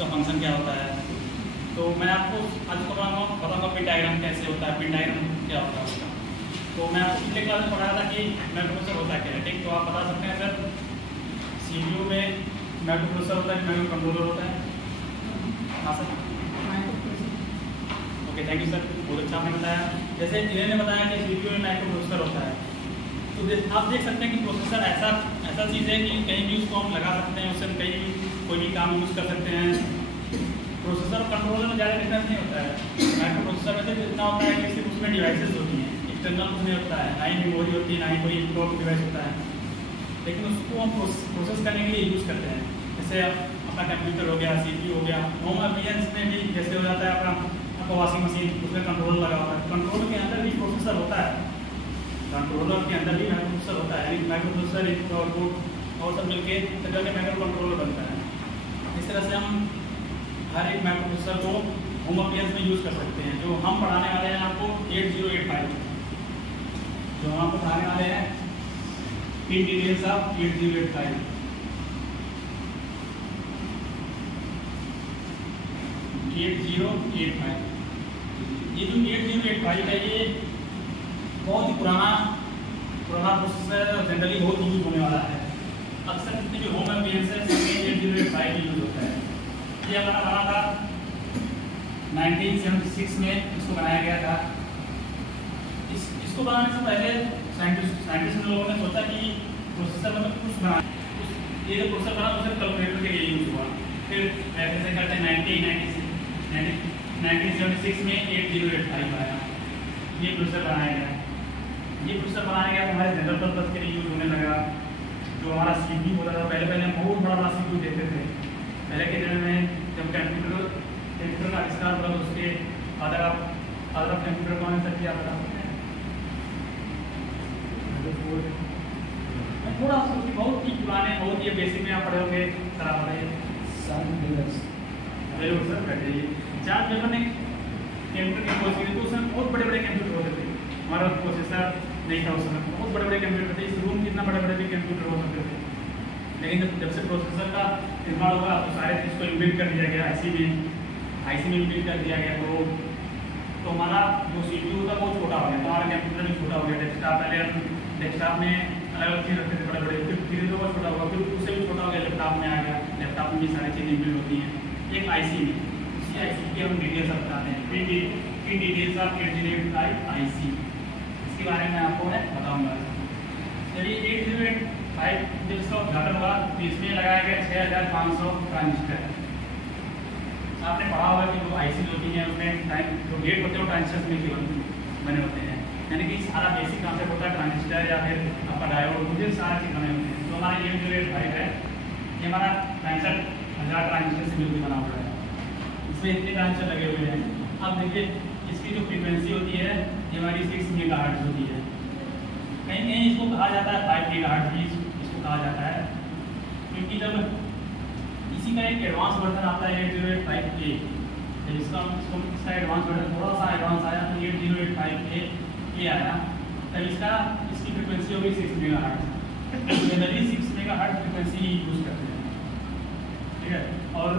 उसका फंक्शन क्या होता है। तो मैं आपको आज बताऊँगा पिन डायग्राम कैसे होता है, पिन डायग्राम क्या होता है उसका। तो मैं आपको पिछले क्लास में पढ़ाया था कि माइक्रोप्रोसेसर होता है क्या है, ठीक। तो आप बता सकते हैं सर CPU में माइक्रोप्रोसेसर होता है, माइक्रो कंट्रोलर होता है। हाँ sir, okay, thank you sir, बहुत अच्छा आपने बताया। जैसे इन्होंने बताया कि CPU में माइक्रोप्रोसेसर होता है, तो आप देख सकते हैं कि प्रोसेसर ऐसा चीज़ है कि कहीं भी उसको हम लगा सकते हैं, उससे हम कहीं भी कोई भी काम यूज़ कर सकते हैं। प्रोसेसर और कंट्रोलर में ज़्यादा डिफरेंस नहीं होता है। माइक्रो प्रोसेसर में सिर्फ इतना होता है कि सिर्फ उसमें डिवाइसेस होती हैं, एक्सटर्नल उसमें होता है, ना ही मेमोरी होती है, ना ही कोई इंटरनल डिवाइस होता है, लेकिन उसको हम प्रोसेस करने के लिए यूज़ करते हैं। जैसे अपना कंप्यूटर हो गया, CPU हो गया, होम अप्लायंस में भी जैसे हो जाता है आपका वॉशिंग मशीन, उसमें कंट्रोलर लगा होता है। कंट्रोलर के अंदर भी प्रोसेसर होता है, कंट्रोलर के अंदर भी माइक्रोप्रोसेसर होता है, यानी माइक्रोप्रोसेसर आउटपुट और सब मिलके माइक्रो कंट्रोलर बनता है। इस तरह से हम हर एक माइक्रोप्रोसेसर को होम अप्लायंस में यूज़ कर सकते हैं। जो हम पढ़ाने वाले हैं आपको 8085, जो हम आपको पढ़ाने वाले हैं पिन डिटेल्स ऑफ 8085। ये जो 8085 है ये बहुत ही पुराना प्रोसेसर, जनरली बहुत यूज होने वाला है। अक्सर जितने भी होम अप्लायंस है उसमें 8085 यूज होता है। ये हमारा बना था 1976 में, इसको बनाया गया था। इसको बनाने से पहले साइंटिस्ट लोगों ने सोचा कि प्रोसेसर मतलब कुछ बनाना, ये जो प्रोसेसर बना उसे कैलकुलेटर के लिए यूज हुआ। फिर ऐसे करते 1976 में 8085 आया, ये प्रोसेसर बनाया गया। ये प्रोसेसर बनाया गया तो हमारे जनरल पर्पज के लिए यूज होने लगा। जो हमारा CPU होता था, पहले हम बहुत बड़ा CPU देते थे। पहले के दिनों में जब कंप्यूटर का आविष्कार हुआ तो उसके फादर ऑफ कंप्यूटर कौन है सर, क्या बता सकते हैं? थोड़ा सा बहुत ही पुराने, बहुत ही बेसिक में आप पढ़े होंगे सर, आप बताइए। जरूर सर, बैठ जाइए। चार्ल्स वेबर ने कंप्यूटर की खोज की तो उसमें बहुत बड़े बड़े कंप्यूटर होते थे। हमारा प्रोसेसर नहीं था उस समय, बहुत बड़े बड़े कंप्यूटर थे। इस रूम कितना बड़े बड़े भी कंप्यूटर हो सकते थे। लेकिन जब से प्रोसेसर का निर्माण हुआ तो सारे चीज़ को इम्बिल्ट कर दिया गया, IC में इम्बिल्ट कर दिया गया। तो हमारा जो CPU था वो छोटा हो गया, तो हमारा कंप्यूटर भी छोटा हो गया। डेस्कटॉप, पहले हम डेस्कटॉप में अलग चीज़ रखते थे बड़े बड़े, फिर धीरे धीरे छोटा हुआ, फिर उससे भी छोटा हो गया, लैपटॉप में आ गया। लैपटॉप में भी सारी चीज़ें इम्बिल्ट होती हैं एक IC में। उसी IC की हम डिटेल्स बताते हैं, पिन डिटेल्स ऑफ 8085 IC। इसके बारे में आपको मैं बताऊँगा। चलिए 8085 जब इसका उद्घाटन हुआ तो इसमें लगाया गया 6500 ट्रांजिस्टर। आपने पढ़ा होगा कि जो IC होती हैं उसमें जो गेट होते हैं वो ट्रांजिस्टर में केवल बने होते हैं, यानी कि सारा बेसिक कॉन्सेप्ट होता है ट्रांजिस्टर या फिर आपका डायोड, मुझे सारे चीज़ बने होते हैं। तो हमारा 8085 है, ये हमारा 65,000 ट्रांजिस्टर से मिलकर बना हुआ है। इसमें इतने ट्रांजिस्टर लगे हुए हैं। अब देखिए इसकी जो फ्रीक्वेंसी होती है ये हमारी 6 मेगाहर्ट्ज़ होती है। कहीं कहीं इसको कहा जाता है 5 गीगाहर्ट्ज़ भी इसको कहा जाता है, क्योंकि जब इसी का एक एडवांस वर्जन आता है 8085A, जब इसका एडवांस वर्जन थोड़ा सा एडवांस आया तो 8085A आया, तब इसकी फ्रिक्वेंसी होगी 6 megahertz. Generally 6 megahertz frequency use करते हैं, ठीक है। और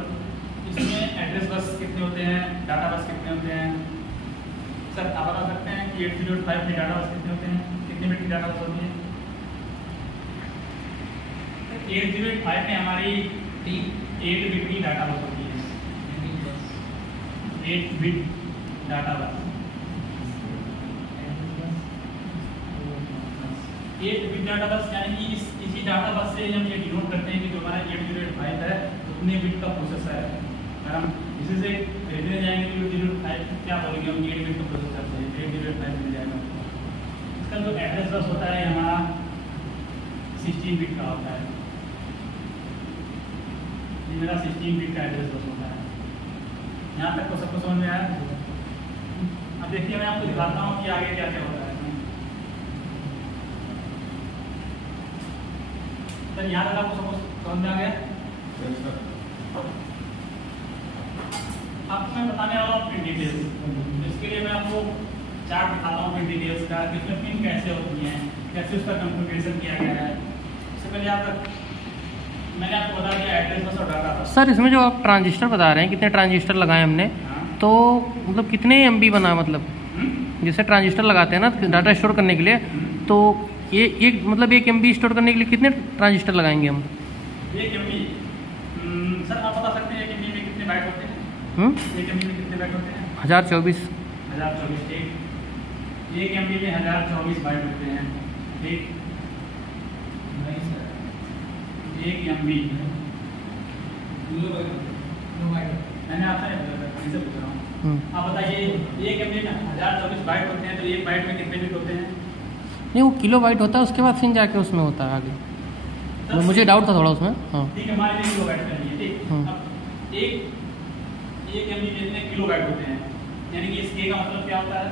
इसमें एड्रेस बस कितने होते हैं, डाटा बस कितने होते हैं सर, आप बता सकते हैं कि 8085 में डाटा बस कितने होते हैं, कितने बिट की डाटा बस होती है? 8085 में हमारी 8 बिट की डाटा बस होती है, 8 बिट डाटा बस। 8 बिट डाटा बस यानी कि इसी डाटा बस से हम ये डिनोट करते हैं कि जो हमारा 8085 है उतने बिट का प्रोसेसर है। अगर हम इसी से खरीदने जाएंगे तो 8085 क्या बोलेंगे हम, 8 बिट का प्रोसेसर से 8085 मिल जाएगा। इसका जो एड्रेस बस होता है हमारा 16 बिट का होता है। ये मेरा 16 बिट का एड्रेस बस होता है। यहाँ तक तो सबको समझ में आया। अब देखिए मैं आपको दिखाता हूँ कि आगे क्या क्या होता है। सर यहाँ तक आपको समझ में आ गया? आपको मैं बताने वाला हूँ पिन डिटेल्स। इसके लिए मैं आपको चार्ट दिखाता हूँ पिन डिटेल्स का, इसमें पिन कैसे होती हैं, कैसे उसका कंप्यूटेशन किया गया है। इससे पहले मैंने आपको बता दिया एड्रेस बस और डाटा बस। सर इसमें जो आप ट्रांजिस्टर बता रहे हैं, कितने ट्रांजिस्टर लगाए हमने, हाँ। तो मतलब कितने MB बना, मतलब जैसे ट्रांजिस्टर लगाते हैं ना डाटा स्टोर करने के लिए, तो ये मतलब 1 MB स्टोर करने के लिए कितने ट्रांजिस्टर लगाएंगे हम? 1 MB सर आप बता सकते हैं 1 MB में कितने बाइट होते हैं? 1 MB में कितने बाइट होते हैं? 1024। 1024, ठीक। 1 MB में 1024 बाइट होते हैं, ठीक। नहीं सर, 1 MB मैंने आपसे इनसे पूछ रहा हूँ, आप बताइए 1 MB में 1024 बाइट होते हैं, तो 1 बाइट में कितने बिट होते हैं? नहीं, वो किलो बाइट होता है, उसके बाद फिर जाके उसमें होता है आगे, तो मुझे डाउट था थोड़ा उसमें। हाँ ठीक है, मान लीजिए किलो बाइट कर लीजिए, ठीक। अब 1 MB में इतने किलो बाइट होते हैं, यानी कि इस K का मतलब क्या होता है?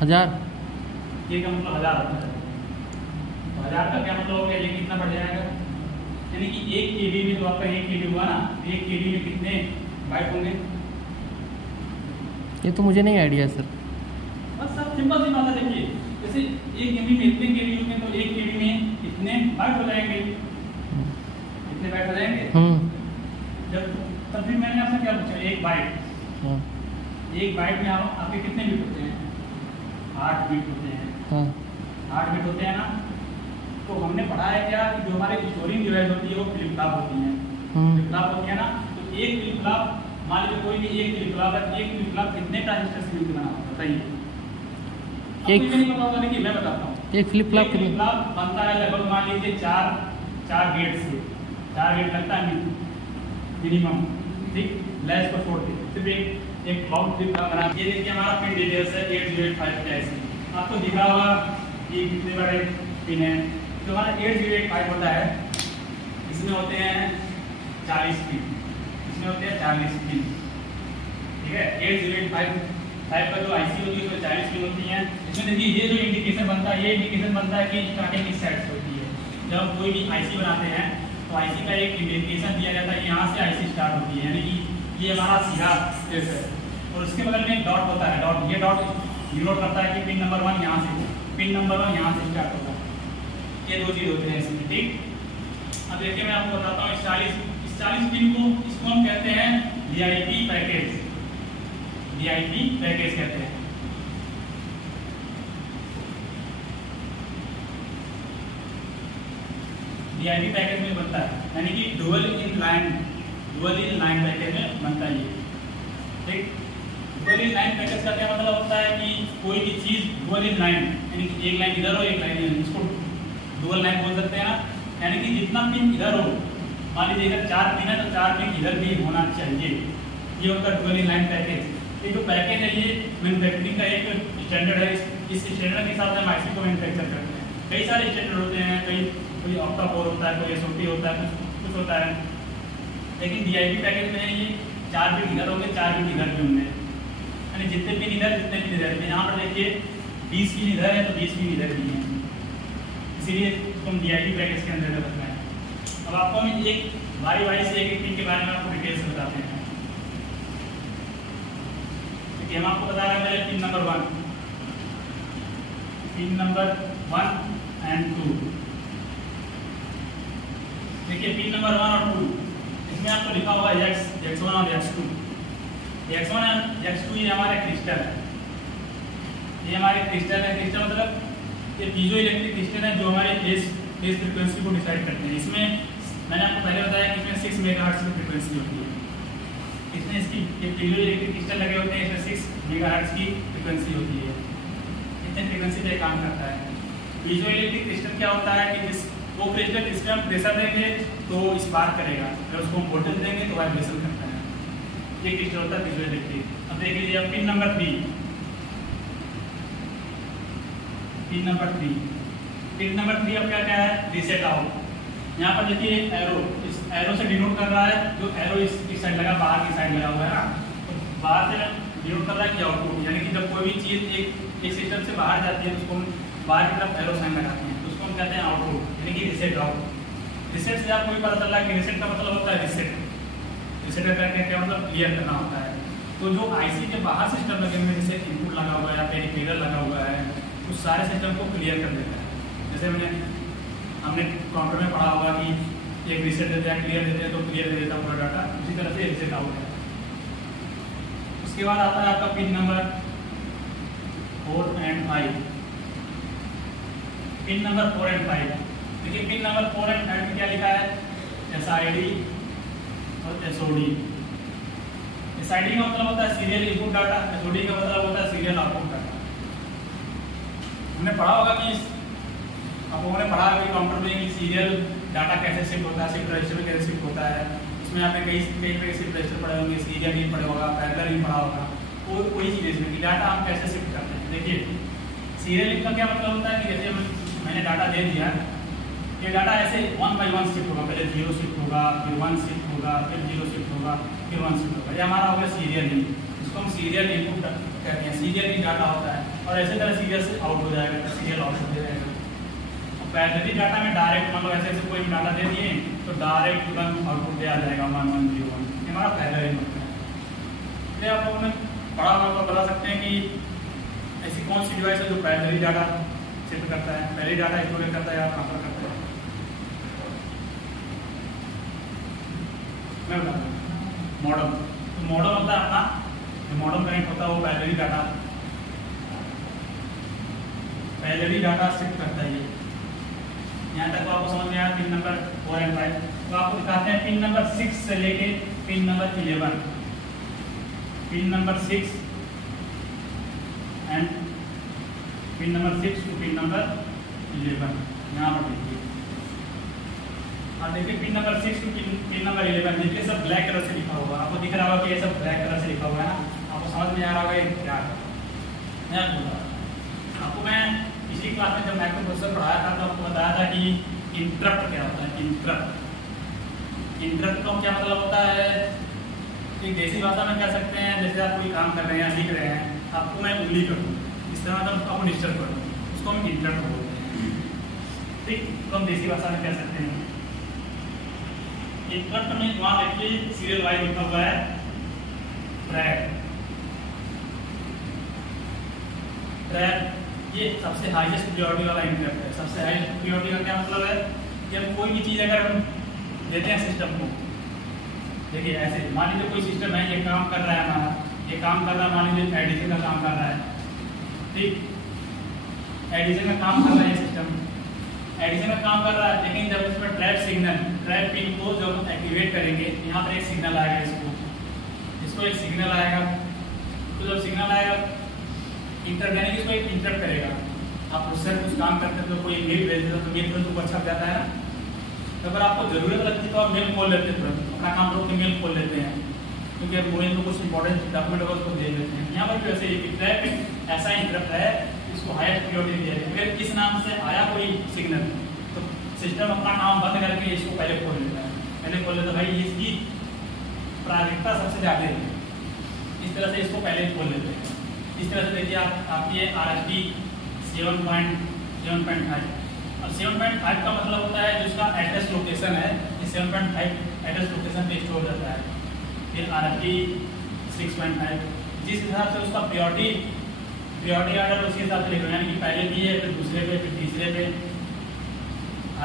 1000। K का मतलब 1000 होता है, तो 1000 का क्या मतलब हो गया, ये कितना बढ़ जाएगा? यानी कि 1 KB में, तो आपका 1 KB हुआ ना, 1 KB में कितने बाइट होंगे? ये तो मुझे नहीं आइडिया सर। बस सब सिंपल सी बात है, देखिए जैसे 1 MB में इतने KB होंगे, तो 1 KB में इतने बाइट हो जाएंगे, इतने बाइट हो जाएंगे। जब तब फिर मैंने आपसे क्या पूछा, 1 बाइट, 1 बाइट में आपके कितने बिट होते हैं? 8 बिट होते हैं। 8 बिट होते हैं ना, तो हमने पढ़ा है क्या कि जो हमारे स्टोरिंग डिवाइस होती है वो फ्लिप फ्लॉप होती है, फ्लिप फ्लॉप होती है ना, तो एक फ्लिप फ्लॉप, मान लीजिए कोई भी एक फ्लिप फ्लॉप है, एक फ्लिप फ्लॉप कितने ट्रांजिस्टर से मिलकर बना होता है, बताइए। एक नहीं पता होगा, लेकिन मैं बताता हूँ। एक फ्लिप फ्लॉप बनता है लगभग मान लीजिए 4 गेट से, 4 गेट लगता है मिनिमम, ठीक, लैच को छोड़ के सिर्फ एक क्लॉक फ्लिप फ्लॉप बना। ये देखिए हमारा पिन डिटेल्स है 8085 का ऐसे, आपको दिखा होगा ये कितने बड़े पिन है। जो हमारा 8085 होता है, इसमें होते हैं 40 पिन, इसमें होते हैं 40 पिन, ठीक है। 8085 का जो IC होती है उसमें 40 पिन होती हैं। इसमें देखिए ये जो इंडिकेशन बनता है, ये इंडिकेशन बनता है कि स्टार्टिंग किस साइड से होती है। जब हम कोई भी IC बनाते हैं तो IC का एक इंडिकेशन दिया जाता है, यहाँ से IC स्टार्ट होती है, यानी कि ये हमारा सीधा फेस है, और उसके बगल में एक डॉट होता है, डॉट, ये डॉट डिनोट करता है कि पिन नंबर 1 यहाँ से, पिन नंबर 1 यहाँ से स्टार्ट होगा। ये 2 चीज होते हैं इसमें, ठीक। अब देखिए मैं आपको बताता हूँ, 40 पिन को, इसको हम कहते हैं VIP पैकेज, VIP पैकेज कहते हैं। VIP पैकेज में बनता है, यानी कि डुअल इन लाइन पैकेज में बनता है ये, ठीक। डुअल इन लाइन पैकेज का क्या मतलब होता है कि कोई भी चीज डुअल इन लाइन, यानी कि एक लाइन इधर हो एक लाइन इधर, इसको डुअल लाइन बोल सकते हैं ना। यानी कि जितना पिन इधर हो, मान लीजिए इधर 4 पिन है तो 4 पिन इधर भी होना चाहिए, ये होता है डुअल इन लाइन पैकेज। ये जो पैकेज है ये मैन्युफैक्चरिंग का एक स्टैंडर्ड है, इस स्टैंडर्ड के हिसाब से हम IC को मैन्युफैक्चर करते हैं। कई सारे स्टैंडर्ड होते हैं, कोई ऑक्टा कोर होता है, कोई SOT होता है, कुछ होता है, लेकिन VIP पैकेज में ये 4 बिट इधर होंगे, 4 बिट इधर भी होंगे, यानी जितने पिन इधर जितने पिन इधर। यहाँ पर देखिए 20 पिन इधर है तो 20 पिन इधर भी है, इसीलिए तुम VIP पैकेज के अंदर रखना है। अब आपको हम एक बारी से एक पिन के बारे में आपको डिटेल्स बताते हैं। देखिए हम आपको बता रहे हैं पहले pin number 1, pin number 1 and 2। देखिए पिन नंबर 1 और 2, इसमें आपको लिखा होगा X1 और X2। X1 और X2 ये हमारे क्रिस्टल है, ये हमारे क्रिस्टल है। क्रिस्टल मतलब ये पीजो इलेक्ट्रिक क्रिस्टल है जो हमारे फेस फ्रीक्वेंसी को डिसाइड करते हैं। इसमें मैंने आपको पहले बताया कि इसमें 6 मेगाहर्ट्ज की फ्रीक्वेंसी होती है, इसमें इसकी ये पीजो इलेक्ट्रिक क्रिस्टल लगे होते हैं, इसमें 6 मेगाहर्ट्ज की फ्रीक्वेंसी होती है, इतने फ्रीक्वेंसी पे काम करता है। पीजो इलेक्ट्रिक क्रिस्टल क्या होता है कि वो क्रिस्टल जिसमें हम प्रेशर देंगे तो स्पार्क करेगा, अगर उसको हम वोल्टेज देंगे तो वाइब्रेशन करता है, ये क्रिस्टल होता है पीजो इलेक्ट्रिक। अब देख लीजिए अब पिन नंबर 3, पिन नंबर 3 अब क्या है, रीसेट आउट। यहाँ पर देखिए एरो, इस एरो से डिनोट कर रहा है, जो एरो इस साइड लगा, बाहर की साइड लगा हुआ है ना, तो बाहर से डिनोट कर रहा है कि आउटपुट, यानी कि जब कोई भी चीज एक सिस्टम से बाहर जाती है तो उसको हम बाहर की तरफ एरो साइन लगाते हैं, तो उसको हम कहते हैं आउटपुट, यानी कि रीसेट आउट। रीसेट से आपको भी पता चल रहा है कि रीसेट का मतलब होता है रीसेट करके क्या मतलब क्लियर करना होता है। तो जो IC के बाहर सिस्टम लगे हुए, जैसे इनपुट लगा हुआ है या पेरिफेरल लगा हुआ है, उस सारे सिस्टम को क्लियर कर देता है। जैसे हमने काउंटर में पढ़ा होगा कि एक रीसेट देते हैं, क्लियर देते हैं, तो क्लियर दे देता है पूरा डाटा, सेट आउट है। उसके बाद आता है आपका pin number 4 and 5। Pin number 4 and 5, देखिए पिन नंबर 4 एंड 5 में क्या लिखा है, SID और SOD। SID का मतलब होता है सीरियल इनपुट डाटा, SOD का मतलब होता है सीरियल आउटपुट डाटा। हमने पढ़ा होगा कि आप लोगों ने पढ़ा कि कंप्यूटर में कि सीरियल डाटा कैसे शिफ्ट होता है, शिफ्ट रजिस्टर में कैसे शिफ्ट होता है। इसमें आपने कई तरह के शिफ्ट रजिस्टर पढ़े होंगे, सीरियल नहीं पढ़ा होगा, पैरेलल नहीं पढ़ा होगा, कोई चीज़ इसमें कि डाटा हम कैसे शिफ्ट करते हैं। देखिए सीरियल लिंक का क्या मतलब होता है कि जैसे मैंने डाटा दे दिया, ये डाटा ऐसे 1 बाय 1 शिफ्ट होगा, पहले 0 शिफ्ट होगा, फिर 1 शिफ्ट होगा, फिर 0 शिफ्ट होगा, फिर 1 शिफ्ट होगा। ये हमारा हो गया सीरियल लिंक, इसको हम सीरियल इनपुट कहते हैं। सीरियल लिंक डाटा होता है और ऐसे तरह सीरियल से आउट हो जाएगा, सीरियल आउट हो जाएगा। पैरेलल डाटा में डायरेक्ट मतलब ऐसे ऐसे कोई डाटा दे दिए तो डायरेक्ट तुरंत आउटपुट दिया जाएगा 1 1 0 1। ये हमारा पैरेलल होता है। इसलिए आप लोगों ने पढ़ा होगा तो बता सकते हैं कि ऐसी कौन सी डिवाइस है जो पैरेलल डाटा शिफ्ट करता है, पैरेलल डाटा स्टोरेज करता है या ट्रांसफर करता है। मैं बता दूँ मॉडम, तो मॉडम होता है अपना जो मॉडम कनेक्ट होता है वो पैरेलल डाटा शिफ्ट करता है। यहाँ तक तो आपको समझ में आया पिन नंबर 4 एंड 5। तो आपको दिखाते हैं पिन नंबर 6 से लेके pin number 11, pin number 6 and pin number 6 to pin number 11। यहाँ पर देखिए, आप देखिए pin number 6 to pin number 11, देखिए सब ब्लैक कलर से लिखा हुआ, आपको दिख रहा होगा कि ये सब ब्लैक कलर से लिखा हुआ है ना, आपको समझ में आ रहा होगा ये क्या है। आपको मैं पिछली क्लास में जब माइक्रो प्रोसेसर पढ़ाया था तो आपको बताया था कि इंटरप्ट क्या होता है। इंटरप्ट का क्या मतलब होता है कि देसी भाषा में कह सकते हैं जैसे आप कोई काम कर रहे हैं, लिख रहे हैं, आपको मैं उंगली कर दूँ इस तरह का आपको डिस्टर्ब कर दूँ, उसको हम इंटरप्ट बोलते हैं। ठीक, तो हम देसी भाषा में कह सकते हैं इंटरप्ट में वहाँ देखिए सीरियल वाइज लिखा हुआ है ट्रैक, ये सबसे हाईएस्ट प्रायोरिटी वाला इंटरप्ट है। सबसे हाईएस्ट प्रायोरिटी का क्या मतलब है कि हम कोई भी चीज़ अगर हम देते हैं सिस्टम को, देखिए ऐसे मान लीजिए कोई सिस्टम है, ये काम कर रहा है हमारा, ये काम कर रहा है, मान लीजिए एडिशन का काम कर रहा है, ठीक, एडिशन का काम कर रहा है सिस्टम, एडिशन का काम कर रहा है, लेकिन जब उसमें ट्रैप पिन को जब एक्टिवेट करेंगे, यहाँ पर एक सिग्नल आएगा, इसको एक सिग्नल आएगा, तो जब सिग्नल आएगा इंटरप्ट यानी कि इसको एक इंटरप्ट करेगा। आप प्रोसेसर कुछ काम करते हैं तो कोई मेल भेज देता तो मेल तुरंत ऊपर छप जाता है ना, तो अगर आपको जरूरत लगती है तो आप मेल खोल लेते हैं, तुरंत अपना काम रोक के मेल खोल लेते हैं, क्योंकि अब मेल में कुछ इंपॉर्टेंट डॉक्यूमेंट होगा उसको दे देते हैं। यहाँ पर भी वैसे ट्रैप ऐसा इंटरप्ट है, इसको हाईएस्ट प्रायोरिटी दिया है। अगर इस नाम से आया कोई सिग्नल तो सिस्टम अपना काम बंद करके इसको पहले खोल लेता है, भाई इसकी प्राथमिकता सबसे ज़्यादा है, इस तरह से इसको पहले खोल लेते हैं। इस तरह से देखिए आपकी RSD 7.5 और 7.5 का मतलब होता है जो इसका एड्रेस लोकेशन है, ये 7.5 एड्रेस लोकेशन पे स्टोर रहता है। फिर RSD 6.5 जिस हिसाब से उसका प्रायोरिटी ऑर्डर उसी हिसाब से लिखना, यानी कि पहले भी है, फिर दूसरे पे, फिर तीसरे पे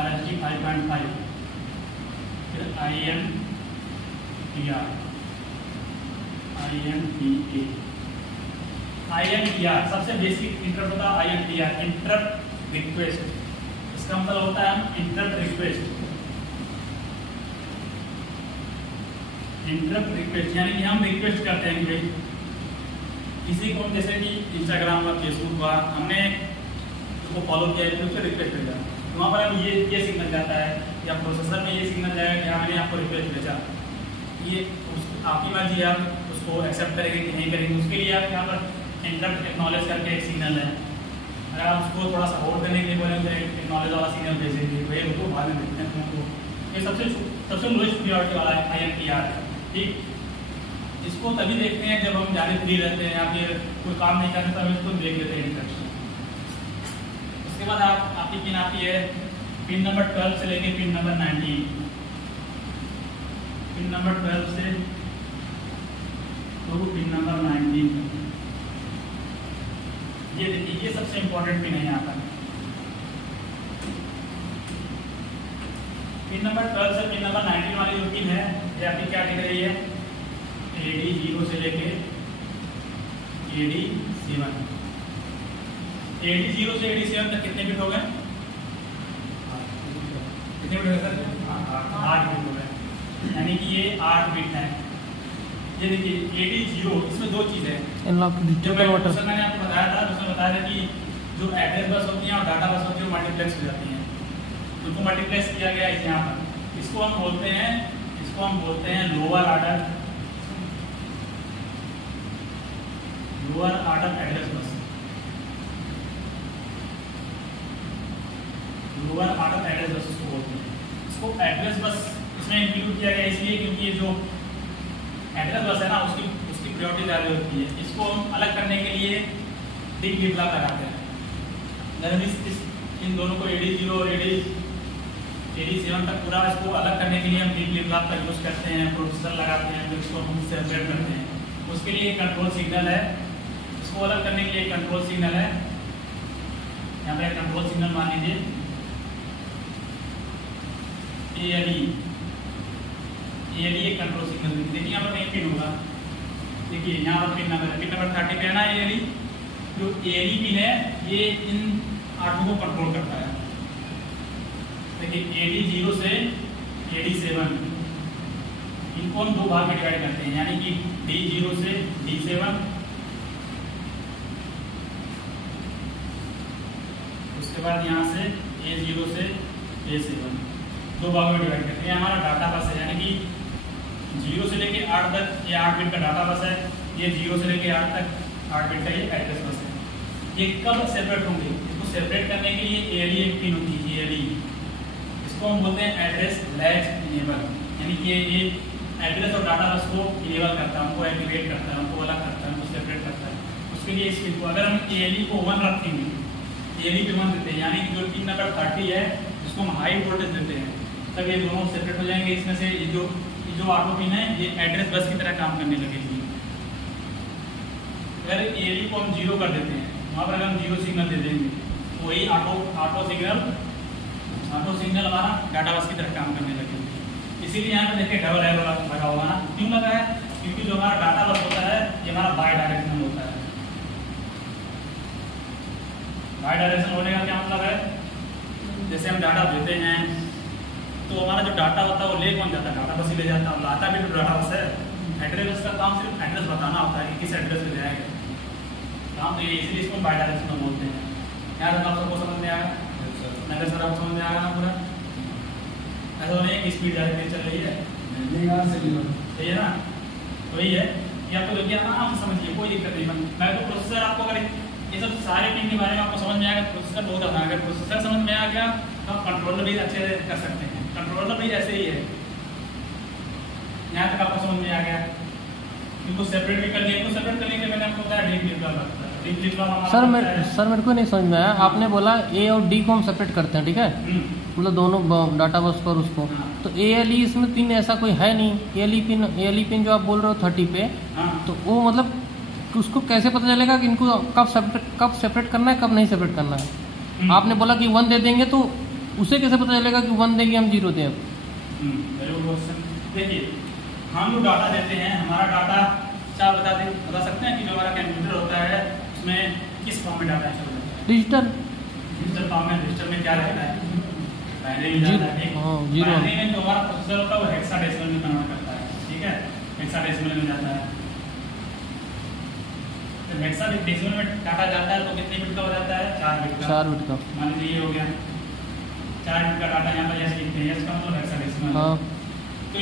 RSD 5.5, फिर INTR सबसे बेसिक इंटरप्ट होता है INTR, इंटरप्ट रिक्वेस्ट। इसका मतलब होता है हम इंटरप्ट रिक्वेस्ट यानी कि हम रिक्वेस्ट करते हैं कि भाई किसी को, जैसे कि इंस्टाग्राम या फेसबुक पर हमने उसको फॉलो किया है तो उससे रिक्वेस्ट भेजा, तो वहाँ पर हम ये सिग्नल जाता है या प्रोसेसर में ये सिग्नल जाएगा कि हाँ मैंने आपको रिक्वेस्ट भेजा, ये आपकी मर्जी है, आप उसको एक्सेप्ट करेंगे कि नहीं करेंगे। उसके लिए आप यहाँ पर इंटरप्ट एक्नॉलेज करके एक सिग्नल है, अगर आप उसको थोड़ा सपोर्ट देने के लिए बोलेंगे एक्नॉलेज वाला सिग्नल भेजेंगे, भैया उसको बाद में देखते हैं तुमको। ये सबसे लोएस्ट प्रायोरिटी वाला है INTR, ठीक। इसको तभी देखते हैं जब हम ज़्यादा फ्री रहते हैं या फिर कोई काम नहीं करते तब इसको देख लेते हैं इंटरप्ट। उसके बाद आपकी पिन आती है पिन नंबर 12 से लेके पिन नंबर 19, पिन नंबर 12 से तो पिन नंबर 19। ये देखिए ये सबसे इंपॉर्टेंट पिन है यहाँ पर। पिन नंबर 12 से पिन नंबर 19 वाली जो पिन है ये आपकी क्या दिख रही है, AD0 से लेके AD7। AD0 से AD7 तक कितने बिट हो गए? कितने बिट हो गए सर? 8 बिट हो गए, यानी कि ये 8 बिट है। ये देखिए AD0, इसमें दो चीज़ है। जब मैंने आपको बताया था, उसमें बताया था कि जो एड्रेस बस होती है और डाटा बस होती है वो मल्टीप्लेक्स हो जाती हैं। उनको मल्टीप्लेक्स किया गया है यहाँ पर। इसको हम बोलते हैं lower order address bus. Lower order address bus इसको बोलते हैं। इसको एड्रेस बस इसमें इंक्लूड किया गया इसलिए क्योंकि ये जो एड्रेस बस है ना, उसकी प्रायोरिटी ज़्यादा होती है। इसको हम अलग करने के लिए डिग फ्लिप फ्लॉप लगाते हैं। इन दोनों को AD0 और AD7 तक पूरा इसको अलग करने के लिए हम डिग फ्लिप फ्लॉप का यूज़ करते हैं, प्रोसेसर लगाते हैं, फिर इसको हम सेपरेट करते हैं। उसके लिए कंट्रोल सिग्नल है, इसको अलग करने के लिए कंट्रोल सिग्नल है। यहाँ पे कंट्रोल सिग्नल मान लीजिए ALE एक कंट्रोल सिग्नल। देखिए यहाँ पर कहीं पिन होगा, देखिए यहाँ पर पिन नंबर 30 पे है ना ALE। जो ALE पिन है ये इन 8 को कंट्रोल करता है। देखिए AD0 से AD7 इनको हम दो भाग में डिवाइड करते हैं, यानी कि D0 से D7, उसके बाद यहाँ से A0 से A7 दो भागों में डिवाइड करते हैं। हमारा डाटा बस है, यानी कि 0 से लेके 8 तक ये 8 बिट का डाटा बस है। ये 0 से लेके 8 तक 8 बिट का ये एड्रेस बस है। ये कब सेपरेट होंगे? इसको सेपरेट करने के लिए ALE एक पिन होती है, ALE। इसको हम बोलते हैं एड्रेस लैच इनेबल, यानी कि ये एड्रेस और डाटा बस को इनेबल करता है, हमको एक्टिवेट करता है, हमको अलग करता है, हमको सेपरेट करता है। उसके लिए इस पिन को अगर हम ALE को 1 रखेंगे, ALE पे 1 देते हैं, यानी कि जो पिन नंबर 30 है इसको हम हाई वोल्टेज देते हैं, तब ये दोनों सेपरेट हो जाएंगे। इसमें से ये जो ऑटो पिन है ये एड्रेस बस की तरह काम करने लगेगी। अगर ALE को हम 0 कर देते हैं, वहाँ पर अगर हम 0 सिग्नल दे देंगे, वही ऑटो सिग्नल हमारा डाटा बस की तरह काम करने लगेगी। इसीलिए यहाँ पे देखिए डबल एरो लगा होगा ना। क्यों लगा है? क्योंकि जो हमारा डाटा बस होता है ये हमारा बाई डायरेक्शनल होता है। बाई डायरेक्शनल होने का क्या मतलब है? जैसे हम डाटा देते हैं तो हमारा जो डाटा होता है वो ले कौन जाता है? डाटा बस ही ले जाता है। लाता भी तो डाटा बस है। एड्रेस बस का काम सिर्फ एड्रेस बताना होता है कि किस एड्रेस पे जाएगा काम, तो ये इसलिए इसको बाई डायरेक्शनल बोलते हैं। यार आप सबको समझ में आया? नगर सर आपको समझ में आया ना पूरा? ऐसा नहीं है कि स्पीड ज़्यादा चल रही है, सही है ना? वही है कि आपको देखिए आराम से समझिए, कोई दिक्कत नहीं। मैं तो प्रोसेसर आपको अगर ये सब सारे पिन के बारे में आपको समझ में आएगा, प्रोसेसर बहुत आसान है। अगर प्रोसेसर समझ में आ गया तो आप कंट्रोलर भी अच्छे से कर सकते हैं। कंट्रोलर भी ऐसे ही है, यहाँ तक आपको समझ में आ गया। इनको सेपरेट भी कर दिया, इनको सेपरेट करने के लिए मैंने आपको बताया डिग फ्लिप फ्लॉप। सर मेरे को नहीं समझ में आया। आपने बोला A और D को हम सेपरेट करते हैं, ठीक है? मतलब दोनों डाटा बस पर उसको, तो ALE इसमें पिन ऐसा कोई है नहीं। ALE पिन जो आप बोल रहे हो 30 पे, तो वो मतलब उसको कैसे पता चलेगा कि इनको कब सेपरेट करना है, कब नहीं सेपरेट करना है? आपने बोला कि 1 दे देंगे, तो उसे कैसे पता चलेगा कि 1 देंगे हम 0 दें? देखिए हम जो डाटा देते हैं, हमारा डाटा क्या बता सकते हैं कि जो हमारा कंप्यूटर होता है उसमें किस फॉर्म में डाटा चल रहा है? डिजिटल फॉर्म में। डिजिटल में क्या रहता है? बाइनरी में जाता है। बाइनरी में जो हमारा प्रोसेसर होता है वो हेक्साडेसिमल में कन्वर्ट करता है, ठीक है? हेक्साडेसिमल में जाता है। तो हेक्साडेसिमल में डाटा जाता है तो कितने बिट का हो जाता है? 4 बिट का। 4 बिट का। मान लीजिए ये हो गया 4 बिट का डाटा। यहाँ पर जैसे लिखते हैं इसका मतलब हेक्साडेसिमल। तो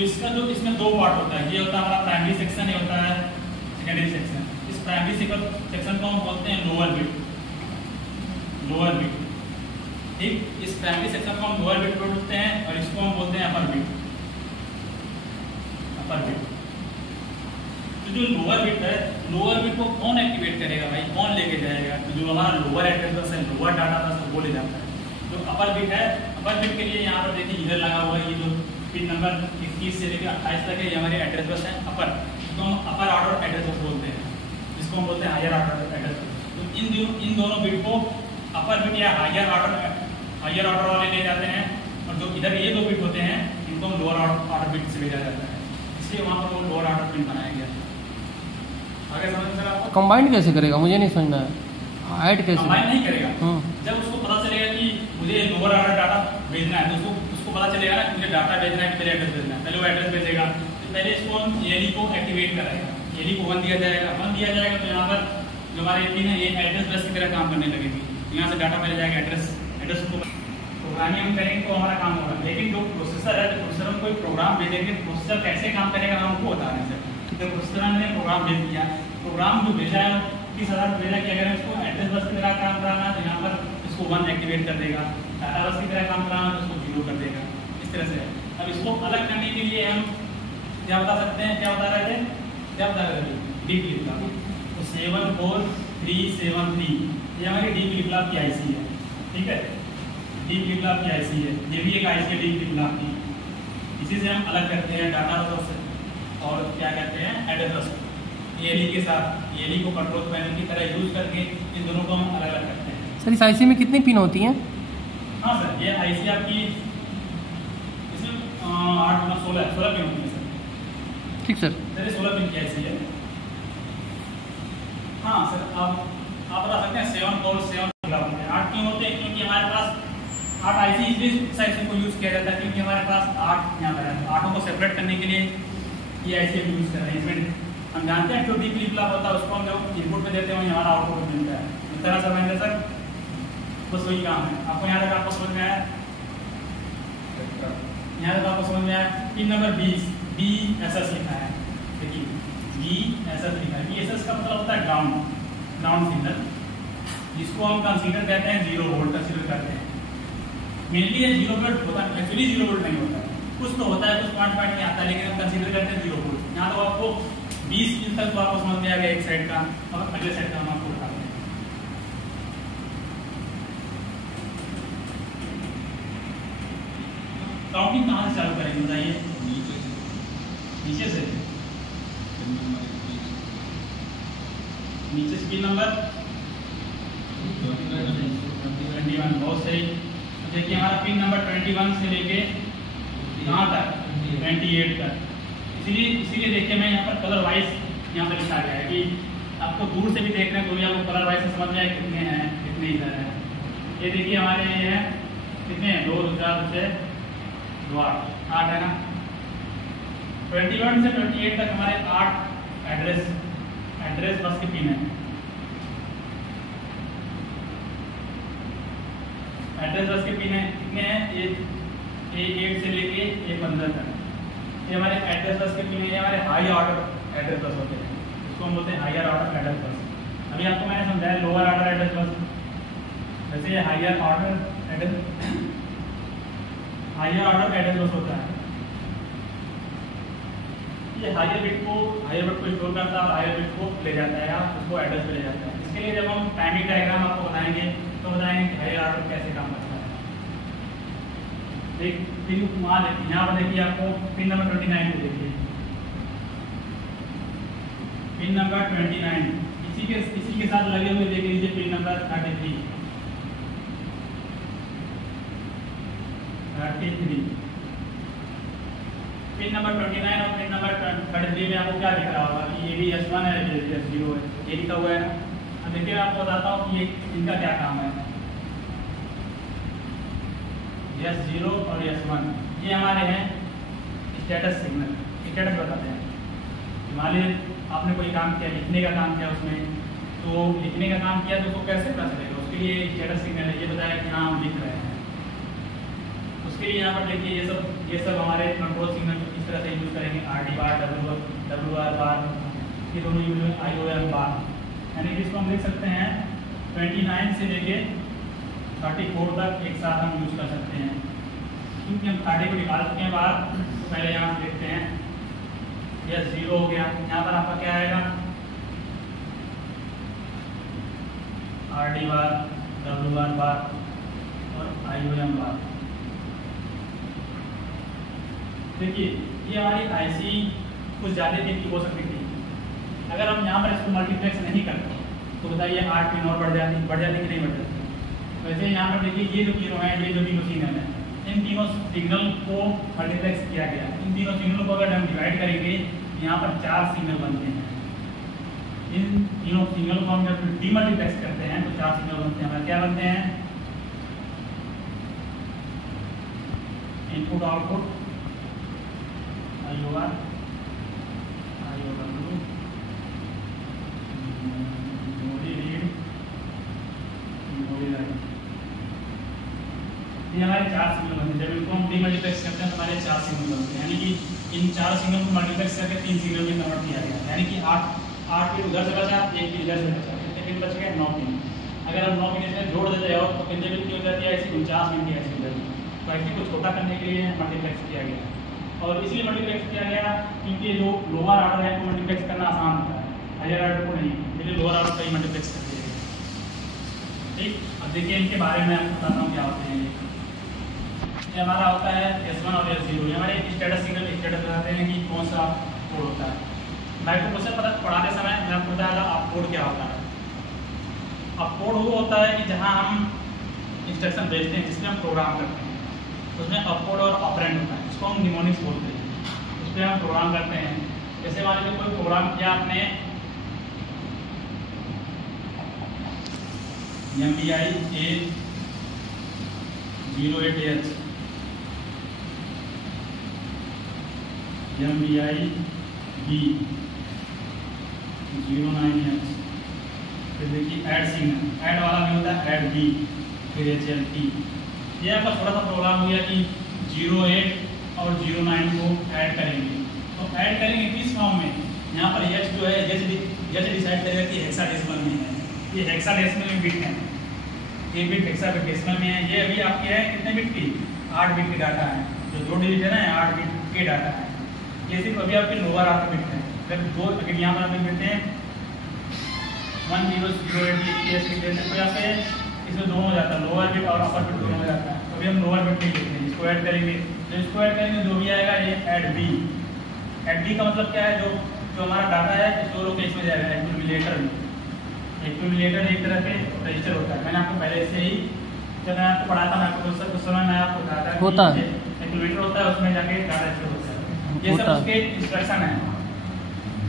इसमें 2 पार्ट होता है। ये होता है हमारा प्राइमरी सेक्शन, ये होता है सेकेंडरी सेक्शन। इस प्राइमरी सेक्शन को हम बोलते हैं लोअर बिट, ठीक? इस प्राइमरी सेक्शन को हम लोअर बिट बोलते हैं और इसको हम बोलते हैं अपर बिट। तो जो लोअर बिट है, लोअर बिट को कौन एक्टिवेट करेगा भाई? कौन लेके जाएगा? तो जो हमारा लोअर एड्रेस बस है, लोअर डाटा बस है, वो ले जाता है। जो अपर बिट है, अपर बिट के लिए यहाँ पर देखिए इधर लगा हुआ है ये जो पिन नंबर 21 से लेकर 28 तक है, ये हमारे एड्रेस बस है अपर, तो हम अपर ऑर्डर एड्रेस बस बोलते हैं, जिसको हम बोलते हैं हायर ऑर्डर एड्रेस बस। तो इन दोनों बिट को अपर बिट या हायर ऑर्डर वाले ले जाते हैं, और जो इधर ये 2 बिट होते हैं इनको हम लोअर ऑर्डर बिट से भेजा जाता है, इसलिए वहाँ पर वो लोअर ऑर्डर पिन बनाया गया। आगे समझ में आपको? कंबाइंड कैसे करेगा, मुझे नहीं समझ में आया, ऐड कैसे? कंबाइन नहीं करेगा। हम्म, जब उसको पता चलेगा कि मुझे लोअर ऑर्डर डाटा भेजना है, तो उसको पता चलेगा ना कि मुझे डाटा भेजना है, पहले एड्रेस भेजना है, पहले वो एड्रेस भेजेगा। तो पहले इसको हम ALE को एक्टिवेट कराएगा, ALE को 1 दिया जाएगा। 1 दिया जाएगा तो यहाँ पर जो हमारे पिन है ये एड्रेस बस की तरह काम करने लगेगी। यहाँ से डाटा पहले जाएगा एड्रेस को प्रोग्रामिंग हम करेंगे तो हमारा काम होगा। लेकिन जो प्रोसेसर है, तो प्रोसेसर हम कोई प्रोग्राम भेजेंगे, प्रोसेसर कैसे काम करेगा हम हमको बता रहे हैं। तो प्रोसेसर ने प्रोग्राम भेज दिया, प्रोग्राम जो भेजा है किस आधार पर भेजा कि अगर इसको एड्रेस बस की तरह काम कराना है तो यहाँ पर इसको 1 एक्टिवेट कर देगा, डाटा बस की तरह काम कराना है तो इसको 0 कर देगा। इस तरह से अब इसको अलग करने के लिए हम क्या बता सकते हैं, क्या बता रहे थे डी फ्लिप फ्लॉप। तो 74373 ये हमारी डी फ्लिप फ्लॉप की IC है, ठीक है, डी फ्लिप फ्लॉप की IC है, ये भी एक IC है डी फ्लिप फ्लॉप की। इसी से हम अलग करते हैं डाटा बस और क्या कहते हैं एड्रेस बस ALE के साथ, ALE को कंट्रोल पैनल की तरह यूज करके इन दोनों को हम अलग अलग करते हैं। सर इस IC में कितनी पिन होती हैं? हाँ सर, ये IC आपकी इसमें 8 गुना 16 पिन होती है सर। ठीक सर, सर ये 16 पिन की IC है। हाँ सर, आप बता सकते हैं 7 और 7 8 क्यों होते हैं? क्योंकि हमारे पास 8 IC इसलिए इस IC को यूज किया जाता है क्योंकि हमारे पास 8 यहाँ पर है। 8 को सेपरेट करने के लिए ये IC हम यूज कर रहे हैं। इसमें हम जानते हैं जो डी फ्लिप फ्लॉप होता है उसको हम जब इनपुट पे देते हैं हमारा आउटपुट मिलता है। इस तरह समझेंगे सर, बस वही काम है। आपको यहाँ तक आपको समझ में आया? यहाँ तक आपको समझ में आया? पिन नंबर 20 BSS लिखा है, देखिए BSS लिखा है। BSS का मतलब होता है ग्राउंड सिग्नल, जिसको हम कंसीडर कहते हैं 0 वोल्ट कंसीडर करते हैं। मेनली ये 0 वोल्ट होता है, एक्चुअली 0 वोल्ट नहीं होता है, कुछ तो होता है, कुछ पॉइंट में आता है, लेकिन हम कंसीडर करते हैं 0 वोल्ट। यहाँ तो आपको 20 पिन तक तो आपको समझ में आ गया एक साइड का, और अगले साइड का हम आपको बताते हैं। काउंटिंग कहाँ से चालू करेंगे बताइए? नीचे से, नीचे से पिन नंबर 21, बहुत सही। देखिए हमारा पिन नंबर 21 से लेके कहाँ तक 28 तक। इसीलिए देखिए मैं यहाँ पर कलर वाइज यहाँ पर लिखा गया है कि आपको दूर से भी देख रहे हैं तो भी आपको कलर वाइज से समझ में आए कितने हैं, कितने इधर हैं। ये देखिए हमारे ये हैं कितने हैं, 2 4 6 2 8 है ना। 21 से 28 तक हमारे 8 एड्रेस बस के पिन है। एड्रेस बस के पिन है कितने हैं? ये A8 से लेके A15 तक ये हमारे एड्रेस बस के पिन है। ये हमारे हाई ऑर्डर एड्रेस बस होते हैं, इसको हम बोलते हैं हायर ऑर्डर एड्रेस बस। अभी आपको मैंने समझाया लोअर ऑर्डर एड्रेस बस, जैसे ये हायर ऑर्डर एड्रेस बस होता है। ये हायर बिट को स्टोर करता है और हायर बिट को ले जाता है, आप उसको एड्रेस पे ले जाता है। इसके लिए जब हम टाइमिंग डायग्राम आपको बताएंगे तो बताएंगे कि हायर ऑर्डर कैसे काम करता है। एक पिन यहाँ पर देखिए, आपको पिन नंबर 29 को देखिए, पिन नंबर 29 इसी के साथ लगे हुए देख लीजिए पिन नंबर 33 पिन नंबर 29 और पिन नंबर 33 में आपको क्या दिख रहा होगा कि ये भी S1 है, ये S0 है, ये लिखा हुआ है ना। अब देखिए मैं आपको बताता हूँ कि ये इनका क्या काम है। S0 और S1 ये हमारे हैं स्टेटस सिग्नल, स्टेटस बताते हैं। मान लीजिए आपने कोई काम किया, लिखने का काम किया, उसमें तो लिखने का काम किया तो उसको कैसे पता चलेगा? उसके लिए स्टेटस सिग्नल है, ये बताया कि हाँ हम लिख रहे हैं। उसके लिए यहाँ पर देखिए ये सब हमारे कंट्रोल सिग्नल इस तरह से यूज करेंगे। RD बार, WR बार, ये दोनों यूज में IOM बार, यानी कि इसको हम लिख सकते हैं 29 से लेके 34 तक एक साथ हम यूज कर सकते हैं। क्योंकि हम 30 को निकाल चुके हैं बाहर, तो पहले यहाँ से देखते हैं। यह 0 हो गया, यहाँ पर आपका क्या आएगा? RD बार, WR बार और IOM बार। देखिए ये हमारी IC कुछ ज़्यादा दिन की हो सकती थी। अगर हम यहाँ पर इसको मल्टीप्लेक्स नहीं करते तो बताइए 8 पिन और बढ़ जाती कि नहीं बढ़ जाती? वैसे यहाँ पर देखिए ये जो तीनों हैं, ये जो तीनों सिग्नल हैं, इन तीनों सिग्नल को मल्टीप्लेक्स किया गया। इन तीनों सिग्नल को अगर हम डिवाइड करेंगे यहाँ पर 4 सिग्नल बनते हैं। इन तीनों सिग्नल को हम जब डीमल्टीप्लेक्स करते हैं तो 4 सिग्नल बनते हैं। हमारे क्या बनते हैं? Input output I/O memory read memory write, ये हमारे 4 सिग्नल बनते हैं। जब इनको हम डीमल्टीप्लेक्स करते हैं तो हमारे 4 सिग्नल बनते हैं, यानी कि इन 4 सिग्नल को मल्टीप्लेक्स करके 3 सिग्नल में कन्वर्ट किया गया, यानी कि 8 बिट उधर से बचा, 1 बिट इधर से बचा, कितने बिट बच गए? 9 बिट। अगर हम 9 बिट इसमें जोड़ देते हो तो कितने बिट की हो जाती है? ऐसी 49 बिट की ऐसी हो जाती है। तो ऐसे को छोटा करने के लिए मल्टीप्लेक्स किया गया, और इसलिए मल्टीप्लेक्स किया गया क्योंकि जो लोअर ऑर्डर है तो मल्टीप्लेक्स करना आसान होता है, हायर ऑर्डर को नहीं, इसलिए लोअर ऑर्डर का ही मल्टीप्लेक्स कर दिया गया। ठीक, अब देखिए इनके बारे में आपको बताता हूँ क्या होते हैं। ये हमारा होता है S1 और S0, ये हमारे स्टेटस सिग्नल स्टेटस बताते हैं कि कौन सा कोड होता है। माइक्रोप्रोसेसर पढ़ाते समय मैं आपको बताया था अब कोड क्या होता है। अब कोड वो होता है कि जहाँ हम इंस्ट्रक्शन भेजते हैं, जिसमें हम प्रोग्राम करते हैं, उसमें अपकोड और ऑपरेंड होता है, इसको हम निमोनिक्स बोलते हैं। उस पर हम प्रोग्राम करते हैं, जैसे मान लीजिए कोई प्रोग्राम किया आपने MBI A08H, MBI B09H, फिर देखिए ऐड सिग्नल, ऐड वाला भी होता है ऐड B, फिर HLT। ये आपका थोड़ा सा प्रोग्राम हो गया कि 08 और 09 को ऐड करेंगे, तो ऐड करेंगे किस फॉर्म में? यहाँ पर H जो है H डिसाइड करेगा कि हेक्साडेसिमल में है, ये हेक्साडेसिमल में बिट है, ये बिट हेक्साडेसिमल में है। ये अभी आपकी है कितने बिट की? 8 बिट की डाटा है, जो 2 डिजिट है ना 8 बिट के डाटा है। ये सिर्फ अभी आपके लोअर ऑर्डर बिट है। अगर यहाँ पर आप बिट हैं 1008 लिख देते तो यहाँ पे इसमें दोनों हो जाता है, लोअर बिट और अपर बिट दोनों हो जाता है। तो अभी हम लोअर बिट नहीं लेते हैं, इसको ऐड करेंगे, तो इसको ऐड करेंगे जो भी आएगा ये ऐड बी। ऐड बी का मतलब क्या है? जो हमारा डाटा है दो लोकेशन में जाएगा, एक्यूमुलेटर में। एक्यूमुलेटर एक तरह के रजिस्टर होता है, मैंने आपको पहले से ही जब मैं आपको पढ़ाता मैं आपको उस समय मैं आपको बताया था एक्यूमुलेटर होता है, उसमें जाके डाटा रजिस्टर होता है। ये सब उसके इंस्ट्रक्शन है,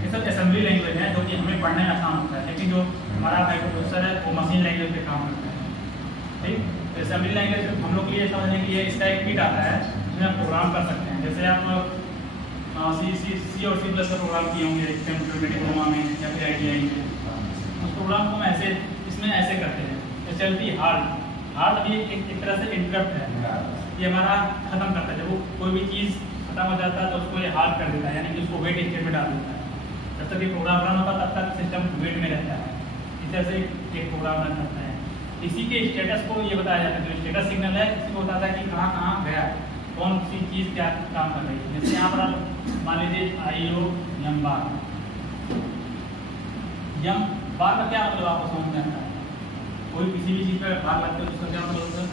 ये सब असेंबली लैंग्वेज है जो कि हमें पढ़ने में आसान होता है, लेकिन जो हमारा माइक्रोप्रोसेसर है वो मशीन लैंग्वेज पे काम करता है। ठीक, तो असेंबली लैंग्वेज हम लोग के लिए समझने के लिए इसका एक किट आता है जिसमें आप प्रोग्राम कर सकते हैं। जैसे आप C और C+ का प्रोग्राम किए होंगे कंप्यूटर में, डिप्लोमा में या फिर ITI में, उस प्रोग्राम को हम ऐसे इसमें ऐसे करते हैं। SLT हार्ड अभी एक तरह से इंटरप्ट है, ये हमारा खत्म करता है। जब वो कोई भी चीज़ खत्म हो जाता है तो उसको ये हार्ड कर देता है, यानी कि उसको वेट स्टेट में डाल देता है। जब तक ये प्रोग्राम रन होता है तब तक सिस्टम वेट में रहता है, इस तरह से एक प्रोग्राम रन करता है। इसी के स्टेटस को ये बताया जाता है, जो स्टेटस सिग्नल है इसी को बताता है कि कहाँ कहाँ गया, कौन सी चीज़ क्या काम कर रही है। जैसे यहाँ पर मान लीजिए IO यम बार का क्या मतलब आपको समझ में आता है? कोई किसी भी चीज़ पर बार लगते है उसका क्या मतलब होता है?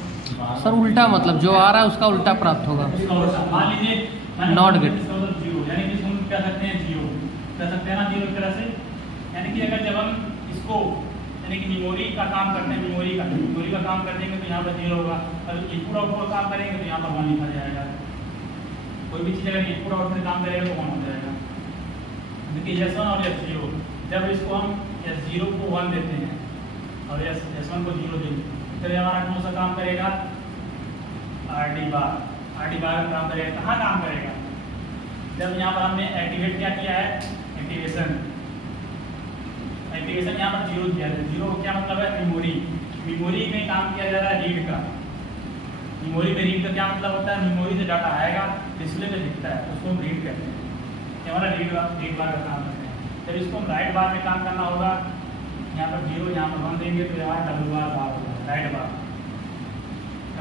सर उल्टा मतलब जो आ रहा है उसका उल्टा प्राप्त होगा। मान लीजिए नॉट गेट, जीरो, यानी कि हम क्या सकते हैं जीरो कर सकते हैं ना, जीरो एक तरह से। यानी कि अगर जब हम इसको यानी कि मेमोरी का काम करते हैं, मेमोरी का काम कर देंगे तो यहाँ पर जीरो होगा, अगर इनपुट आउटपुट का काम करेंगे तो यहाँ पर 1 लिखा जाएगा। कोई भी चीज़ अगर इनपुट आउटपुट में काम करेगा तो 1 हो जाएगा। देखिए S1 और S0, जब इसको हम S0 को 1 देते हैं और S1 को 0 देते हैं तो हमारा कौन सा काम करेगा? RD बार काम करेगा। कहाँ काम करेगा? जब यहाँ पर हमने एक्टिवेट क्या किया है, एक्टिवेशन यहाँ पर 0 किया है। 0 क्या मतलब है? मेमोरी में काम किया जा रहा है रीड का। मेमोरी में रीड का क्या मतलब होता है? मेमोरी से डाटा आएगा, डिस्प्ले पे दिखता है, उसको हम रीड करते हैं, ये हमारा रीड बार का काम करते हैं। जब इसको हम राइट बार में काम करना होगा, यहाँ पर 0 यहाँ पर 1 देंगे तो यहाँ डबल बार होगा, राइट बार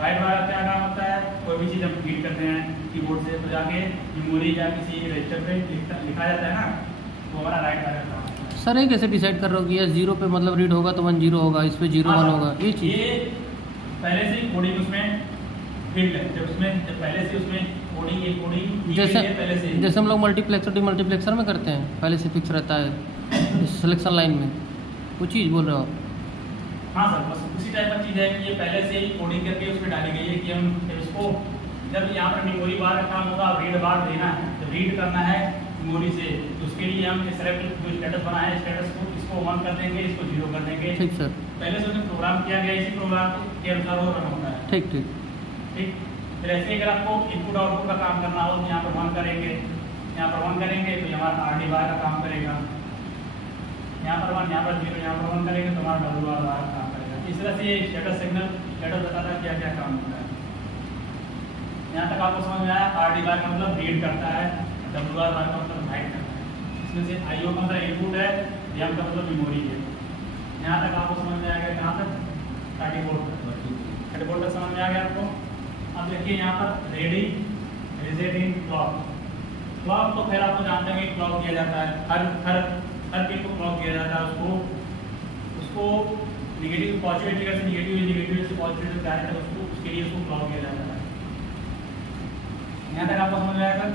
का क्या काम होता है? कोई भी चीज़ हम रीड करते हैं कीबोर्ड से तो जाके मेमोरी या किसी रजिस्टर पे लिखा जाता है ना, तो हमारा राइट बार का काम होता है। सर ये कैसे डिसाइड कर रहे हो कि S0 पे मतलब रीड होगा तो 1 0 होगा, इस पे 0 1 होगा? ये चीज़ ये पहले से ही कोडिंग उसमें फील्ड है, जब पहले से उसमें कोडिंग जैसे हम लोग मल्टीप्लेक्सर डीमल्टीप्लेक्सर में करते हैं, पहले से फिक्स रहता है सिलेक्शन लाइन में, वो चीज़ बोल रहे हो? हाँ सर, बस उसी टाइप की चीज़ है कि ये पहले से ही कोडिंग करके उसमें डाली गई है कि हम इसको जब यहाँ पर मेमोरी बार का काम होगा, रीड बार देना है, जब रीड करना है मेमोरी से, तो उसके लिए हम जो स्टेटस बना है स्टेटस को इसको 1 कर देंगे, इसको 0 कर देंगे। ठीक सर। पहले से जो प्रोग्राम किया गया इसी प्रोग्राम के अनुसार वो रन होता है। ठीक ठीक ठीक। फिर ऐसे ही अगर आपको इनपुट आउटपुट का काम करना हो तो यहाँ पर 1 करेंगे, यहाँ पर 1 करेंगे तो हमारा RD बार का काम करेगा, यहाँ पर 1, यहाँ पर 0, यहाँ पर 1 करेंगे तो हमारा WR बार का काम करेगा। इस तरह से ये स्टेटस सिग्नल स्टेटस बताता है क्या क्या काम होता है। यहाँ तक आपको समझ में आया। RD बार का मतलब रीड करता है, WR बार का मतलब राइट करता है। इसमें से IO का मतलब इनपुट है, DM का मतलब मेमोरी है। यहाँ तक आपको समझ में आ गया। कहाँ तक? 34 तक समझ में आ गया आपको। अब देखिए यहाँ पर रेडी रिसेट इन क्लॉक। क्लॉक तो फिर आपको जानते हैं कि क्लॉक किया जाता है, हर पिन को क्लॉक किया जाता है। उसको नेगेटिव पॉजिटिव ट्रिगर से नेगेटिव से पॉजिटिव डायरेक्ट उसको उसके लिए उसको क्लॉक किया जाता है। यहाँ तक आपको समझ में आएगा?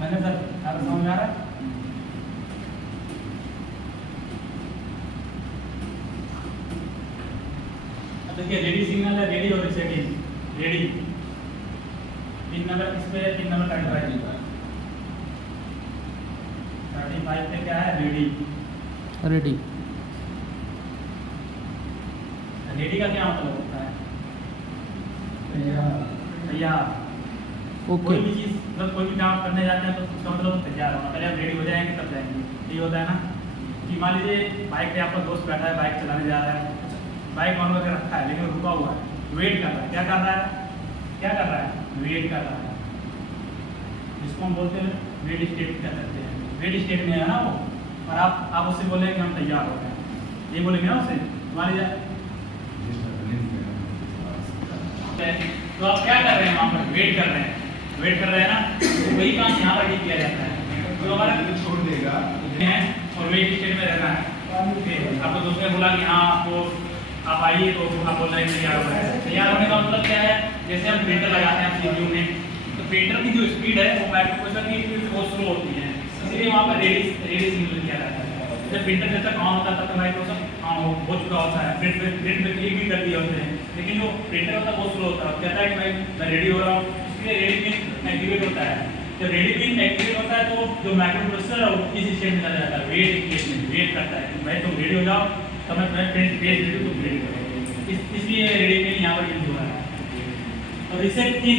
मैंने सर आपको समझ में आ रहा है? अब देखिए रेडी सिग्नल है, रेडी और रिसेटिंग। रेडी पिन नंबर किस पे है? पिन नंबर 35 पे क्या है? रेडी। रेडी रेडी का क्या मतलब होता है? तैयार। ओके। कोई भी चीज मतलब कोई भी काम करने जाते हैं तो उसका मतलब तैयार होना। पहले आप रेडी हो जाएंगे तब जाएंगे। ये होता है ना कि मान लीजिए बाइक पे आपका दोस्त बैठा है, बाइक चलाने जा रहा है, बाइक ऑन करके रखा है लेकिन रुका हुआ है, वेट कर रहा है। क्या कर रहा है? वेट कर रहा है। जिसको हम बोलते हैं वेट स्टेट कह सकते हैं। वेट स्टेट में है ना वो। और आप उससे बोलेंगे हम तैयार हो गए, ये बोलेंगे ना उससे। मान लीजिए तो आप क्या कर रहे हैं? वहाँ पर वेट कर रहे हैं ना। तो वही काम यहाँ पर भी किया जाता है। तो हमारा छोड़ देगा और वेट स्टेट में रहना है। आपको दोस्त ने बोला कि हाँ आपको आप आइए, तो आप बोल रहे हैं तैयार हो रहे हैं। तैयार होने का मतलब क्या है? जैसे हम प्रिंटर लगाते हैं CPU में, तो प्रिंटर की जो स्पीड है वो माइक्रोप्रोसेसर की स्पीड से बहुत स्लो होती है, इसलिए वहाँ पर रेडी सिग्नल किया जाता है। जब प्रिंटर जब तक ऑन होता है तब तक माइक्रोप्रोसेसर ऑन हो चुका होता है, प्रिंट में क्लिक भी कर दिए होते हैं, लेकिन जो प्रिंटर होता है बहुत स्लो होता है। कहता है कि मैं रेडी हो रहा हूँ, इसलिए रेडी पिन एक्टिवेट होता है। जब रेडी पिन एक्टिवेट होता है तो जो माइक्रोप्रोसेसर है वो किस स्टेट में चला जाता है? वेट स्टेट में। वेट करता है कि भाई तुम रेडी हो जाओ, तो मैं प्रिंट पेज रेडी तुम रेडी करो। इसलिए रेडी पिन यहाँ पर यूज हो रहा है। और रिसेट इन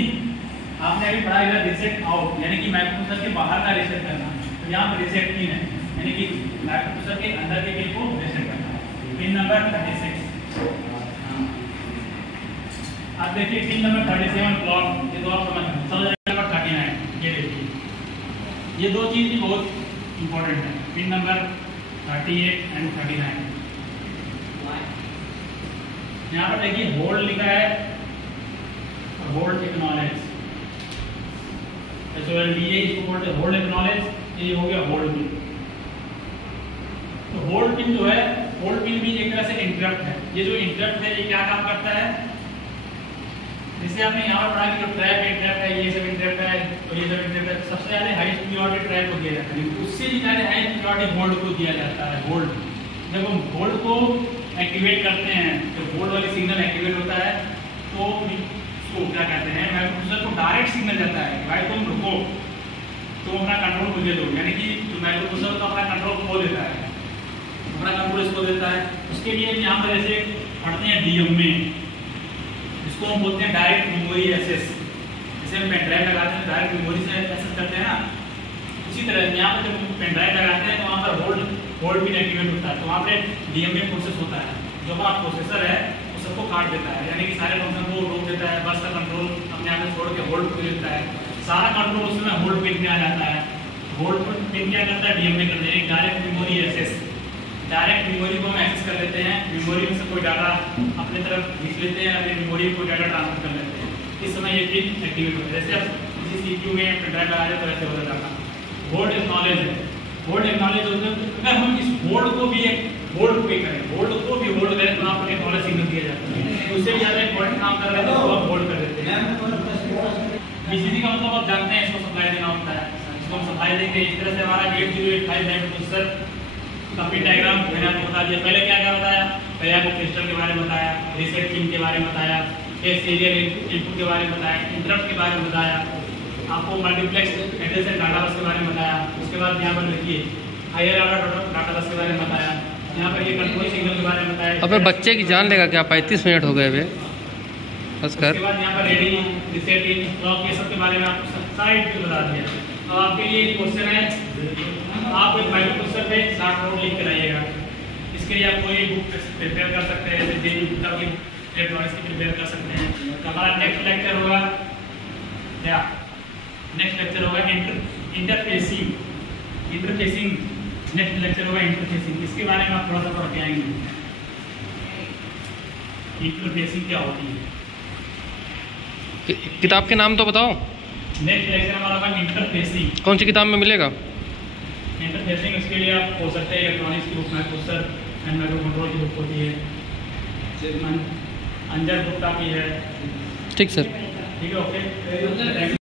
आपने अभी पढ़ा है, रिसेट आउट यानी कि माइक्रोप्रोसेसर के बाहर का रिसेट करना। तो यहाँ पर रिसेट इन है यानी कि माइक्रोप्रोसेसर के अंदर के पिन को रिसेट करना है। Pin number 36। अब देखिए पिन नंबर 37 क्लॉक, ये तो आप समझ नंबर 39। ये देखिए ये दो चीज भी बहुत इंपॉर्टेंट है। Pin number 38 and 39। यहाँ पर देखिए होल्ड लिखा है और होल्ड एक्नॉलेज। इसको बोलते हैं होल्ड एक्नॉलेज। ये हो गया होल्ड पिन। तो होल्ड पिन जो है, होल्ड पिन भी एक तरह से इंटरप्ट है। ये जो इंटरप्ट है ये क्या काम करता है? जैसे आपने यहाँ पर पढ़ा कि जो ट्रैप इंटरप्ट है, ये सब इंटरप्ट है, तो ये सब इंटरप्ट है। सबसे ज्यादा हाईएस्ट प्रायोरिटी ट्रैप को दिया जाता है, उससे भी ज्यादा हाईएस्ट प्रायोरिटी होल्ड को दिया जाता है। होल्ड जब हम होल्ड को एक्टिवेट करते हैं, तो होल्ड वाली सिग्नल एक्टिवेट होता है, तो उसको क्या कहते हैं? माइक्रोप्रोसेसर को डायरेक्ट सिग्नल जाता है कि भाई तुम रुको, तुम अपना कंट्रोल मुझे दो। यानी कि माइक्रोप्रोसेसर तो अपना कंट्रोल खो देता है, अपना कंट्रोल इसको देता है। उसके लिए यहाँ पर ऐसे पढ़ते हैं डीएम में, इसको हम बोलते हैं डायरेक्ट मेमोरी एक्सेस। जैसे हम पेन ड्राइव लगाते हैं डायरेक्ट मेमोरी से एक्सेस करते हैं ना, उसी तरह यहाँ पर जब पेन ड्राइव लगाते हैं तो वहाँ पर होल्ड पिन एक्टिवेट होता है, तो वहाँ पे डीएमए प्रोसेस होता है। जो हमारा प्रोसेसर है वो सबको काट देता है, यानी कि सारे फंक्शन को रोक देता है, बस का कंट्रोल अपने आप में छोड़ के होल्ड को देता है। सारा कंट्रोल उसमें होल्ड पिन में आ जाता है। होल्ड पिन क्या करता है? डीएमए करते हैं direct memory access. Direct memory को हम एक्सेस कर लेते हैं, मेमोरी में से कोई डाटा अपने तरफ खींच लेते हैं, अपनी मेमोरी को डाटा ट्रांसफर कर लेते हैं। इस समय ये पिन एक्टिवेट होता है। जैसे आप किसी CPU में पेन ड्राइव लगा रहे तो ऐसे होता डाटा। होल्ड एक्नॉलेज है। होल्ड एक्नॉलेज अगर हम इस होल्ड को भी होल्ड पे करें, होल्ड को भी होल्ड करें तो आपको एक्नॉलेज सिग्नल दिया जाता है। उससे भी ज्यादा इंपॉर्टेंट काम कर रहे हैं तो आप होल्ड कर देते हैं। BCD का मतलब आप जानते हैं, इसको सप्लाई देना होता है, इसको हम सप्लाई देंगे। इस तरह से हमारा 8085 माइक्रोप्रोसेसर का पिन डायग्राम मैंने आपको बता दिया। पहले क्या क्या बताया? पहले आपको क्रिस्टल के बारे में बताया, रीसेट पिन के बारे में बताया, फिर सीरियल इनपुट के बारे में बताया, इंटरप्ट के बारे में बताया, आपको मल्टीप्लेक्स एड्रेस एंड डाटा बस के बारे में बताया। उसके बाद यहाँ पर देखिए हायर ऑर्डर डाटा बस के बारे में बताया, यहाँ पर ये कंट्रोल सिग्नल के बारे में बताया। अबे बच्चे की जान लेगा क्या, 35 मिनट हो गए अभी बस कर। उसके बाद यहाँ पर रेडी रिसेटिंग क्लॉक ये सब के बारे में आपको सब सारा डिटेल बता दिया। तो आपके लिए एक क्वेश्चन है, आप एक माइक्रो प्रोसेसर पे 60 कोड लिख कर आइएगा। इसके लिए आप कोई बुक प्रिपेयर कर सकते हैं, जैसे जेई गुप्ता की इलेक्ट्रॉनिक्स की प्रिपेयर कर सकते हैं। तो हमारा नेक्स्ट लेक्चर होगा क्या, नेक्स्ट लेक्चर होगा इंटरफेसिंग। नेक्स्ट लेक्चर होगा इंटरफेसिंग। इसके बारे में आप थोड़ा सा पढ़ के आएंगे, इंटरफेसिंग क्या होती है। किताब के नाम तो बताओ। नेक्स्ट लेक्चर हमारा होगा इंटरफेसिंग। कौन सी किताब में मिलेगा? इंटरफेसिंग इसके लिए आप हो सकते हैं इलेक्ट्रॉनिक्स की book, microprocessor and micro control की बुक होती है, अंजर गुप्ता की है। ठीक सर। ठीक है, ओके।